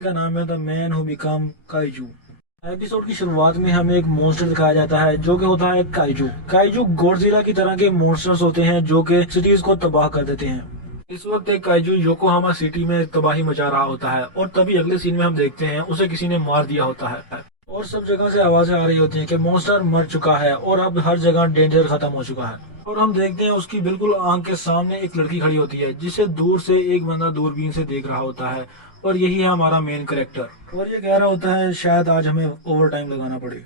का नाम है the man who become kaiju. Episode की शुरुआत में हमें एक मॉन्स्टर दिखाया जाता है जो कि होता है काइजू। काइजू गॉडजिला की तरह के मॉन्स्टर्स होते हैं जो कि सिटीज को तबाह कर देते हैं। इस वक्त एक काइजू योकोहामा सिटी में तबाही मचा रहा होता है और तभी अगले सीन में हम देखते हैं उसे किसी ने मार दिया होता है और सब जगह से आवाजें आ रही होती हैं कि मॉन्स्टर मर चुका है और अब हर जगह डेंजर खत्म हो चुका है। और हम देखते हैं उसकी बिल्कुल आंख के सामने एक लड़की खड़ी होती है जिसे दूर से एक बंदा दूरबीन से देख रहा होता है और यही है हमारा मेन कैरेक्टर। और ये कह रहा होता है शायद आज हमें ओवर टाइम लगाना पड़े।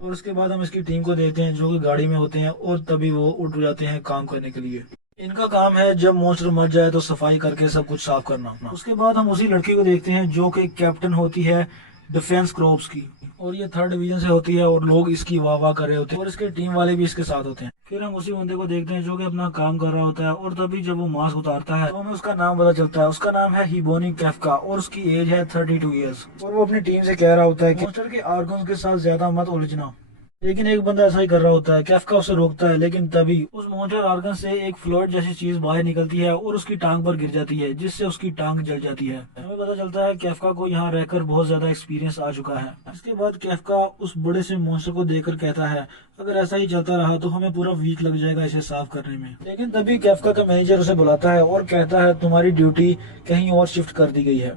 और उसके बाद हम इसकी टीम को देखते हैं जो कि गाड़ी में होते हैं और तभी वो उठ जाते हैं काम करने के लिए। इनका काम है जब मॉन्स्टर मर जाए तो सफाई करके सब कुछ साफ करना। उसके बाद हम उसी लड़की को देखते हैं जो कि कैप्टन होती है डिफेंस क्रॉप्स की और ये थर्ड डिवीजन से होती है और लोग इसकी वाह वाह कर रहे होते हैं और इसके टीम वाले भी इसके साथ होते हैं। फिर हम उसी बंदे को देखते हैं जो कि अपना काम कर रहा होता है और तभी जब वो मास्क उतारता है तो हमें उसका नाम पता चलता है। उसका नाम है हिबोनी कैफका और उसकी एज है 32 ईयर्स। और वो अपनी टीम से कह रहा होता है कि मॉन्स्टर के आर्गन्स के साथ ज्यादा मत उलझना। लेकिन एक बंदा ऐसा ही कर रहा होता है। कैफका उसे रोकता है लेकिन तभी उस मॉन्स्टर आर्गन से एक फ्लोट जैसी चीज बाहर निकलती है और उसकी टांग पर गिर जाती है जिससे उसकी टांग जल जाती है। हमें पता चलता है कैफका को यहाँ रहकर बहुत ज्यादा एक्सपीरियंस आ चुका है। इसके बाद कैफका उस बड़े से मॉन्स्टर को देखकर कहता है अगर ऐसा ही चलता रहा तो हमें पूरा वीक लग जाएगा इसे साफ करने में। लेकिन तभी कैफका का मैनेजर उसे बुलाता है और कहता है तुम्हारी ड्यूटी कहीं और शिफ्ट कर दी गई है।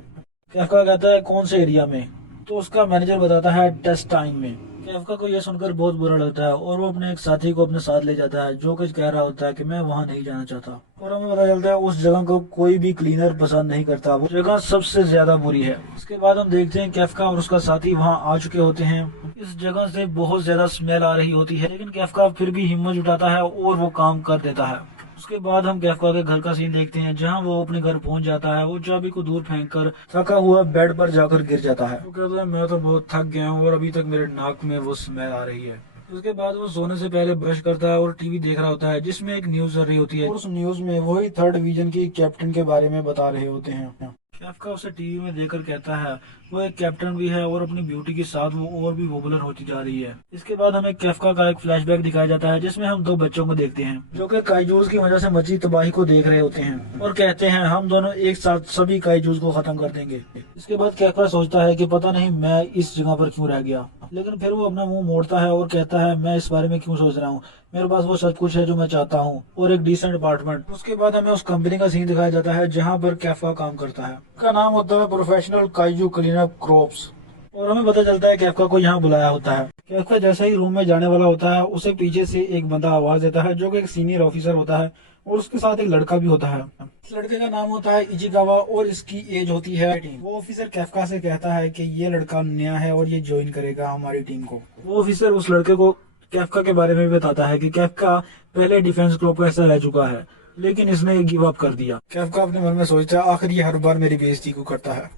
कैफका कहता है कौन से एरिया में? तो उसका मैनेजर बताता है टेस्ट टाइम में। कैफका को यह सुनकर बहुत बुरा लगता है और वो अपने एक साथी को अपने साथ ले जाता है जो कुछ कह रहा होता है कि मैं वहां नहीं जाना चाहता। और हमें पता चलता है उस जगह को कोई भी क्लीनर पसंद नहीं करता, वो जगह सबसे ज्यादा बुरी है। इसके बाद हम देखते हैं कैफका और उसका साथी वहां आ चुके होते हैं। इस जगह से बहुत ज्यादा स्मेल आ रही होती है लेकिन कैफका फिर भी हिम्मत जुटाता है और वो काम कर देता है। उसके बाद हम कैफका के घर का सीन देखते हैं जहां वो अपने घर पहुंच जाता है। वो चाबी को दूर फेंककर थका हुआ बेड पर जाकर गिर जाता है। वो कहता है मैं तो बहुत थक गया हूँ और अभी तक मेरे नाक में वो स्मेल आ रही है। उसके बाद वो सोने से पहले ब्रश करता है और टीवी देख रहा होता है जिसमें एक न्यूज चल रही होती है और उस न्यूज में वही थर्ड डिवीजन की कैप्टन के बारे में बता रहे होते हैं। कैफका उसे टीवी में देखकर कहता है वो एक कैप्टन भी है और अपनी ब्यूटी के साथ वो और भी पॉपुलर होती जा रही है। इसके बाद हमें कैफका का एक फ्लैशबैक दिखाया जाता है जिसमें हम दो बच्चों को देखते हैं जो कि काइजूस की वजह से मची तबाही को देख रहे होते हैं और कहते हैं हम दोनों एक साथ सभी काइजूस को खत्म कर देंगे। इसके बाद कैफका सोचता है कि पता नहीं मैं इस जगह पर क्यों रह गया, लेकिन फिर वो अपना मुंह मोड़ता है और कहता है मैं इस बारे में क्यों सोच रहा हूँ, मेरे पास वो सब कुछ है जो मैं चाहता हूँ और एक डिसेंट अपार्टमेंट। उसके बाद हमें उस कंपनी का सीन दिखाया जाता है जहाँ पर कैफका काम करता है। उसका नाम होता है प्रोफेशनल काइजू क्लीनअप क्रॉप्स। और हमें पता चलता है कैफका को यहाँ बुलाया होता है। कैफका जैसे ही रूम में जाने वाला होता है उसे पीछे से एक बंदा आवाज देता है जो कि एक सीनियर ऑफिसर होता है और उसके साथ एक लड़का भी होता है। इस लड़के का नाम होता है इचिकावा और इसकी एज होती है 18। वो ऑफिसर कैफका से कहता है कि ये लड़का नया है और ये ज्वाइन करेगा हमारी टीम को। वो ऑफिसर उस लड़के को कैफका के बारे में भी बताता है कि कैफका पहले डिफेंस ग्रुप का हिस्सा रह चुका है लेकिन इसने गिव अप कर दिया। कैफका अपने मन में सोचता है आखिर ये हर बार मेरी बेइज्जती क्यों करता है।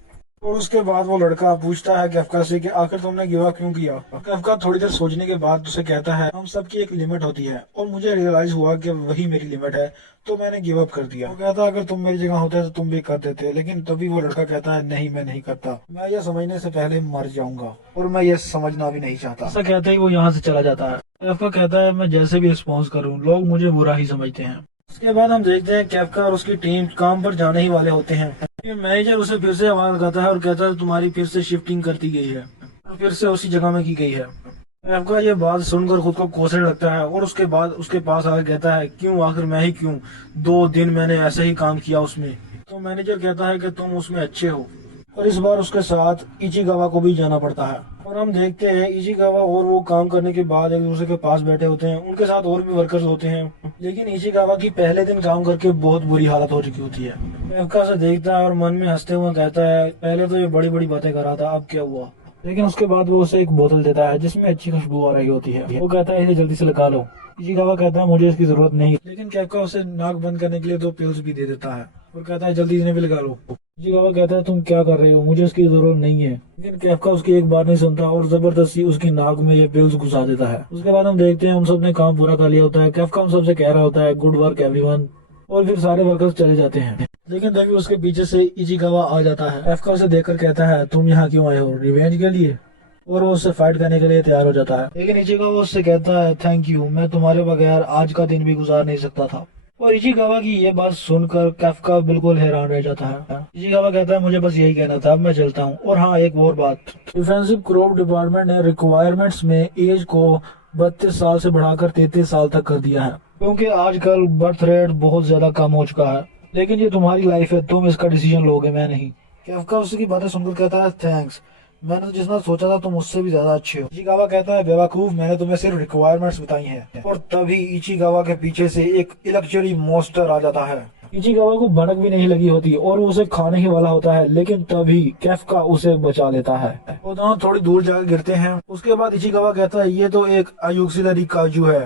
और उसके बाद वो लड़का पूछता है कैफका से कि आखिर तुमने गिव अप क्यों किया। कैफका थोड़ी देर सोचने के बाद उसे कहता है हम सबकी एक लिमिट होती है और मुझे रियलाइज हुआ कि वही मेरी लिमिट है तो मैंने गिव अप कर दिया। वो कहता है अगर तुम मेरी जगह होते तो तुम भी कर देते, लेकिन तभी वो लड़का कहता है नहीं मैं नहीं करता, मैं यह समझने से पहले मर जाऊंगा और मैं ये समझना भी नहीं चाहता। ऐसा कहते ही वो यहाँ से चला जाता है। कैफका कहता है मैं जैसे भी रिस्पॉन्स करूँ लोग मुझे बुरा ही समझते हैं। उसके बाद हम देखते हैं कैफका और उसकी टीम काम पर जाने ही वाले होते हैं। ये मैनेजर उसे फिर से आवाज लगाता है और कहता है तुम्हारी फिर से शिफ्टिंग कर दी गई है और फिर से उसी जगह में की गई है। कैफका ये बात सुनकर खुद को कोसने लगता है और उसके बाद उसके पास आकर कहता है क्यों, आखिर मैं ही क्यों, 2 दिन मैंने ऐसे ही काम किया उसमें। तो मैनेजर कहता है कि तुम उसमें अच्छे हो और इस बार उसके साथ इचिकावा को भी जाना पड़ता है। और हम देखते हैं इचिकावा और वो काम करने के बाद एक दूसरे के पास बैठे होते हैं, उनके साथ और भी वर्कर्स होते हैं। लेकिन इचिकावा की पहले दिन काम करके बहुत बुरी हालत हो चुकी होती है। कैफका से देखता है और मन में हंसते हुए कहता है पहले तो ये बड़ी बड़ी बातें कर रहा था, अब क्या हुआ। लेकिन उसके बाद वो उसे एक बोतल देता है जिसमें अच्छी खुशबू आ रही होती है। वो कहता है इसे जल्दी से लगा लो। इचिकावा कहता है मुझे इसकी जरूरत नहीं, लेकिन कैफका उसे नाक बंद करने के लिए 2 पिल्स भी दे देता है और कहता है जल्दी इन्हें भी लगा लो। इचिकावा कहता है तुम क्या कर रहे हो, मुझे इसकी जरूरत नहीं है। लेकिन कैफका उसकी एक बात नहीं सुनता और जबरदस्ती उसकी नाक में ये पिल्स घुसा देता है। उसके बाद हम देखते हैं उन सब ने काम पूरा कर लिया होता है। कैफका उन सबसे कह रहा होता है गुड वर्क एवरीवन और फिर सारे वर्कर्स चले जाते हैं। लेकिन तभी उसके पीछे से इचिकावा आ जाता है। कैफका उसे देखकर कहता है तुम यहाँ क्यों आए हो, रिवेंज के लिए? और वो उससे फाइट करने के लिए तैयार हो जाता है। लेकिन इचिकावा उससे कहता है थैंक यू, मैं तुम्हारे बगैर आज का दिन भी गुजार नहीं सकता था। और इचिगावा की ये बात सुनकर कैफका बिल्कुल हैरान रह जाता है। इचिगावा कहता है मुझे बस यही कहना था, अब मैं चलता हूँ। और हाँ, एक और बात, डिफेंसिव क्रोप डिपार्टमेंट ने रिक्वायरमेंट्स में एज को 32 साल से बढ़ाकर 33 साल तक कर दिया है, क्योंकि आजकल बर्थ रेट बहुत ज्यादा कम हो चुका है। लेकिन ये तुम्हारी लाइफ है, तुम इसका डिसीजन लोगे, मैं नहीं। कैफका उसकी बातें सुनकर कहता है थैंक्स, मैंने तो जितना सोचा था तुम उससे भी ज्यादा अच्छे हो। इचिगावा कहता है बेवकूफ, मैंने तुम्हें सिर्फ रिक्वायरमेंट्स बताई हैं। और तभी इचिगावा के पीछे से एक इलेक्ट्री मॉन्स्टर आ जाता है। इचिगावा को भनक भी नहीं लगी होती और वो उसे खाने ही वाला होता है, लेकिन तभी कैफका उसे बचा लेता है। वो दोनों थोड़ी दूर जाकर गिरते हैं। उसके बाद इचिगावा कहता है ये तो एक अयुक्सिलरी काजू है,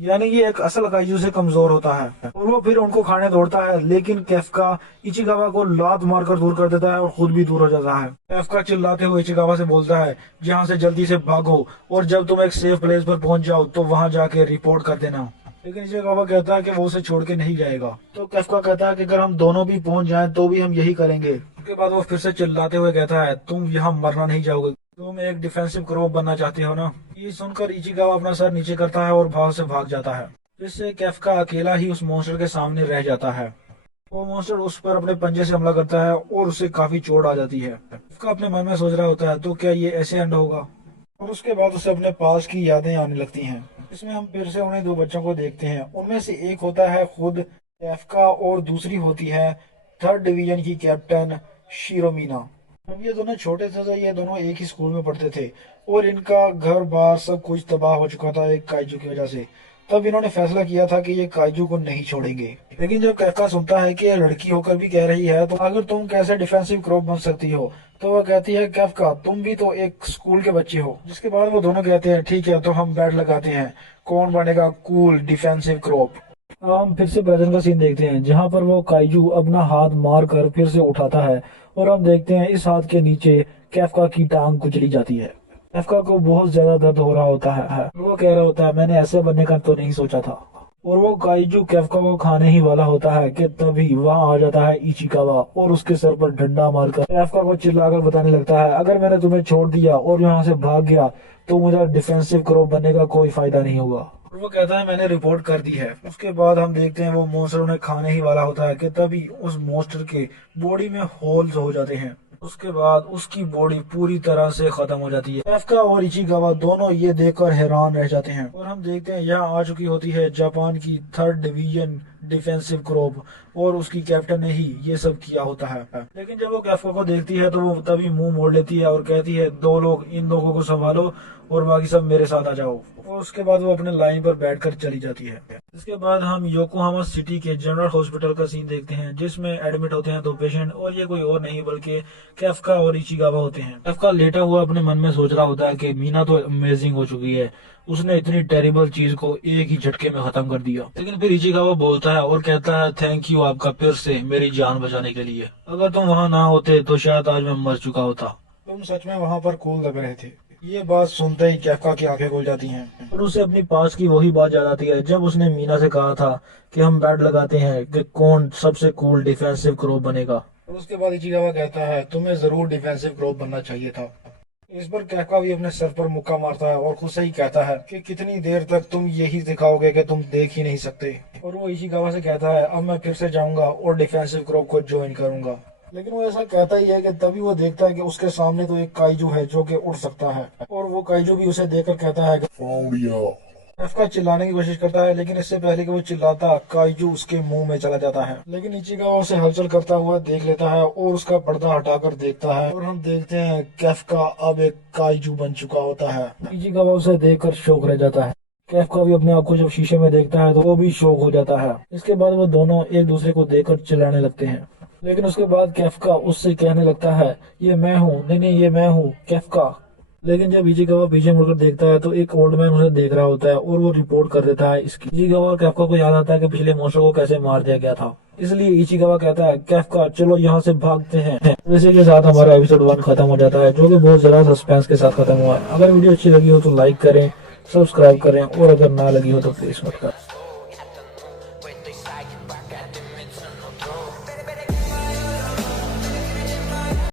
यानी ये एक असल काजू से कमजोर होता है। और वो फिर उनको खाने दौड़ता है, लेकिन कैफका इचिगावा को लात मारकर दूर कर देता है और खुद भी दूर हो जाता है। कैफका चिल्लाते हुए इचिगावा से बोलता है यहाँ से जल्दी से भागो, और जब तुम एक सेफ प्लेस पर पहुंच जाओ तो वहां जाके रिपोर्ट कर देना। लेकिन इचिगावा कहता है कि वो उसे छोड़ के नहीं जाएगा। तो कैफका कहता है कि अगर हम दोनों भी पहुंच जाएं तो भी हम यही करेंगे। उसके बाद वो फिर से चिल्लाते हुए कहता है तुम यहाँ मरना नहीं चाहोगे, तुम एक डिफेंसिव क्रोप बनना चाहते हो ना। ये सुनकर इचिगावा अपना सर नीचे करता है और भाव से भाग जाता है। इससे कैफका अकेला ही उस मॉन्स्टर के सामने रह जाता है। वो मॉन्स्टर उस पर अपने पंजे से हमला करता है और उसे काफी चोट आ जाती है। कैफका अपने मन में सोच रहा होता है तो क्या ये ऐसे एंड होगा। और उसके बाद उसे अपने पास की यादें आने लगती हैं। इसमें हम फिर से उन्हें दो बच्चों को देखते हैं। उनमें से एक होता है खुद कैफका और दूसरी होती है 3rd डिवीजन की कैप्टन शिरोमिना। अब ये दोनों छोटे थे तो ये दोनों एक ही स्कूल में पढ़ते थे और इनका घर बार सब कुछ तबाह हो चुका था एक काइजू की वजह से। तब इन्होंने फैसला किया था कि ये काइजू को नहीं छोड़ेंगे। लेकिन जब कैफका सुनता है कि ये लड़की होकर भी कह रही है तो आखिर तुम कैसे डिफेंसिव क्रोप बन सकती हो, तो वह कहती है कैफका तुम भी तो एक स्कूल के बच्चे हो। जिसके बाद वो दोनों कहते हैं ठीक है तो हम बैट लगाते हैं, कौन बनेगा कूल डिफेंसिव क्रोप। अब हम फिर से प्रेजेंट का सीन देखते हैं जहाँ पर वो काइजू अपना हाथ मार कर फिर से उठाता है और हम देखते हैं इस हाथ के नीचे कैफका की टांग कुचली जाती है। कैफका को बहुत ज्यादा दर्द हो रहा होता है। वो कह रहा होता है मैंने ऐसे बनने का तो नहीं सोचा था। और वो काइजू कैफका को खाने ही वाला होता है कि तभी वहाँ आ जाता है इचिगावा और उसके सर पर डंडा मारकर कैफका को चिल्लाकर बताने लगता है अगर मैंने तुम्हें छोड़ दिया और यहाँ से भाग गया तो मुझे डिफेंसिव क्रोप बनने का कोई फायदा नहीं होगा। और वो कहता है मैंने रिपोर्ट कर दी है। उसके बाद हम देखते हैं वो मॉन्स्टर उन्हें खाने ही वाला होता है कि तभी उस मॉन्स्टर के बॉडी में होल्स हो जाते हैं। उसके बाद उसकी बॉडी पूरी तरह से खत्म हो जाती है। कैफका और इचिगावा दोनों ये देखकर हैरान रह जाते हैं। और हम देखते हैं यहाँ आ चुकी होती है जापान की 3rd डिवीजन डिफेंसिव क्रोप और उसकी कैप्टन ने ही ये सब किया होता है। लेकिन जब वो कैफका को देखती है तो वो तभी मुंह मोड़ लेती है और कहती है दो लोग इन लोगों को संभालो और बाकी सब मेरे साथ आ जाओ। और उसके बाद वो अपने लाइन पर बैठकर चली जाती है। इसके बाद हम योकोहामा सिटी के जनरल हॉस्पिटल का सीन देखते हैं जिसमें एडमिट होते हैं दो पेशेंट और ये कोई और नहीं बल्कि कैफका और इचिगावा होते हैं। कैफका लेटा हुआ अपने मन में सोच रहा होता है कि मीना तो अमेजिंग हो चुकी है, उसने इतनी टेरिबल चीज को एक ही झटके में खत्म कर दिया। लेकिन फिर इचिगावा बोलता है और कहता है थैंक यू आपका फिर से मेरी जान बचाने के लिए, अगर तुम वहाँ ना होते तो शायद आज मैं मर चुका होता। तुम सच में वहाँ पर कूल लग रहे थे। ये बात सुनते ही कैफका की आंखें खुल जाती हैं और उसे अपनी पास की वही बात याद आती है जब उसने मीना से कहा था कि हम बैट लगाते हैं कि कौन सबसे कूल डिफेंसिव क्रोप बनेगा। और उसके बाद इचिगावा कहता है तुम्हें जरूर डिफेंसिव क्रोप बनना चाहिए था। इस पर कैफका भी अपने सर पर मुक्का मारता है और खुद से ही कहता है कि कितनी देर तक तुम यही दिखाओगे कि तुम देख ही नहीं सकते। और वो इचिगावा से कहता है अब मैं फिर से जाऊंगा और डिफेंसिव क्रोप को ज्वाइन करूंगा। लेकिन वो ऐसा कहता ही है कि तभी वो देखता है कि उसके सामने तो एक काइजू है जो कि उड़ सकता है और वो काइजू भी उसे देखकर कहता है कैफका चिल्लाने की कोशिश करता है लेकिन इससे पहले कि वो चिल्लाता काइजू उसके मुंह में चला जाता है। लेकिन इचिगावा उसे हलचल करता हुआ देख लेता है और उसका पर्दा हटाकर देखता है और हम देखते हैं कैफका अब एक काइजू बन चुका होता है। इचिगावा उसे देखकर शौक रह जाता है। कैफका भी अपने आप को जब शीशे में देखता है तो वो भी शौक हो जाता है। इसके बाद वो दोनों एक दूसरे को देखकर चिल्लाने लगते हैं। लेकिन उसके बाद कैफका उससे कहने लगता है ये मैं हूँ, नहीं ये मैं हूँ कैफका। लेकिन जब इचिगावा पीछे मुड़कर देखता है तो एक ओल्ड मैन उसे देख रहा होता है और वो रिपोर्ट कर देता है इसकी। इचिगावा और कैफका को याद आता है कि पिछले मॉन्स्टर को कैसे मार दिया गया था। इसलिए इचिगावा कहता है कैफका चलो यहाँ से भागते हैं। इसी के साथ हमारा एपिसोड 1 खत्म हो जाता है जो कि बहुत ज्यादा सस्पेंस के साथ खत्म हुआ है। अगर वीडियो अच्छी लगी हो तो लाइक करें, सब्सक्राइब करें और अगर ना लगी हो तो प्लीज मत करें।